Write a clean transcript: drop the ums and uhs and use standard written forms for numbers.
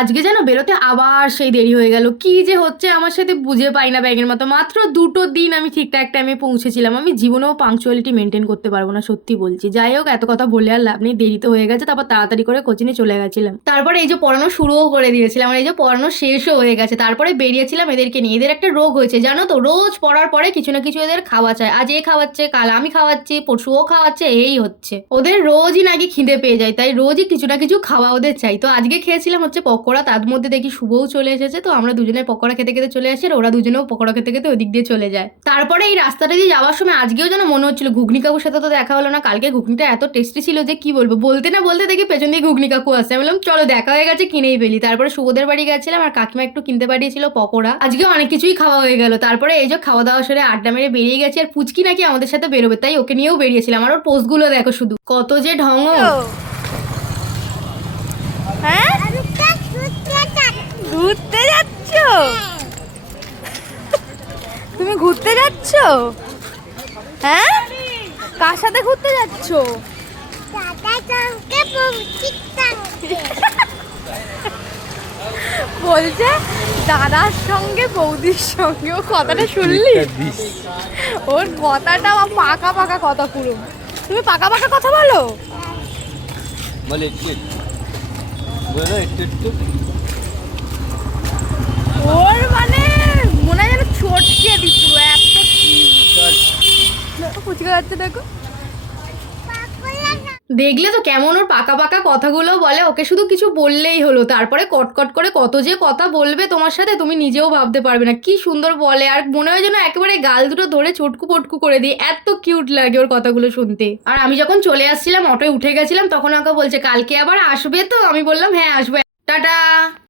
আজকে যেন বেরোতে আবার সেই দেরি হয়ে গেল। কি যে হচ্ছে আমার সাথে বুঝে পাই না ব্যাঙের মতো। মাত্র ২ টো দিন আমি ঠিকঠাক টাইমে পৌঁছেছিলাম। আমি জীবনেও পাংচুয়ালিটি মেইনটেইন করতে পারবো না, সত্যি বলছি। যাই হোক, এত কথা বলে আর লাভ নেই। দেরি তো হয়ে গেছে, তারপর তাড়াতাড়ি করে কোচিংয়ে চলে গেছিলাম। তারপরে এই যে পড়ানো শুরুও করে দিয়েছিলাম, আর এই যে পড়ানো শেষও হয়ে গেছে। তারপরে বেরিয়েছিলাম এদেরকে নিয়ে। এদের একটা রোগ হয়েছে জানো তো, রোজ পড়ার পরে কিছু না কিছু এদের খাওয়া চায়। আজ এ খাওয়াচ্ছে, কাল আমি খাওয়াচ্ছি, পরশু ও খাওয়াচ্ছে, এই হচ্ছে। ওদের রোজই নাকি খিদে পেয়ে যায়, তাই রোজই কিছু না কিছু খাওয়া ওদের চাই। তো আজকে খেয়েছিলাম হচ্ছে পকোড়া, তার মধ্যে দেখি শুভও চলে এসেছে। তো আমরা দুজনে পকোড়া খেতে খেতে চলে আসি, আর ওরা দুজনেও পকোড়া খেতে খেতে ওদিক দিয়ে চলে যায়। তারপরে এই রাস্তাটা দিয়ে যাওয়ার সময় আজকেও যেন মনে হচ্ছিল, ঘুগনি কাকুর সাথে তো দেখা হলো না। কালকে ঘুগনিটা এত টেস্টি ছিল যে কি বলবো। বলতে না বলতে দেখি পেছন দিয়ে ঘুগনি কাকু আসছে। আমি বললাম চলো, দেখা হয়ে গেছে, কিনেই ফেলি। তারপরে শুভদের বাড়ি গেছিলাম, আর কাকিমা একটু কিনতে পাঠিয়েছিল পকোড়া। আজকে অনেক কিছুই খাওয়া হয়ে গেল। তারপরে এই যে খাওয়া দাওয়া সেরে আড্ডা মেরে বেরিয়ে গেছি। আর পুচকি নাকি আমাদের সাথে বেরোবে, তাই ওকে নিয়েও বেরিয়েছিলাম। আর ওর পোস্টগুলো দেখো শুধু, কত যে ঢং। হ্যাঁ, ঘুরতে যাচ্ছ? তুমি ঘুরতে যাচ্ছ? হ্যাঁ, কার সাথে ঘুরতে যাচ্ছ? বলছে দাদার সঙ্গে বৌদির সঙ্গে। ও কথাটা শুনলি? ওর কথাটা পাকা পাকা কথা পুরো। তুমি পাকা পাকা কথা বলো? বলে একটু বলো একটু ওর মানে মনে হয় যেন চটকে দি পুরো, এত ফুচকা যাচ্ছে দেখো। দেখলে তো কেমন ওর পাকা পাকা কথাগুলো বলে। ওকে শুধু কিছু বললেই হলো, তারপরে কটকট করে কত যে কথা বলবে তোমার সাথে, তুমি নিজেও ভাবতে পারবে না। কি সুন্দর বলে, আর মনে হয় যেন একেবারে গাল দুটো ধরে চটকু পটকু করে দিই। এত কিউট লাগে ওর কথাগুলো শুনতে। আর আমি যখন চলে আসছিলাম, অটোয় উঠে গেছিলাম, তখন আমাকে বলছে কালকে আবার আসবে তো। আমি বললাম হ্যাঁ আসবো, টাটা।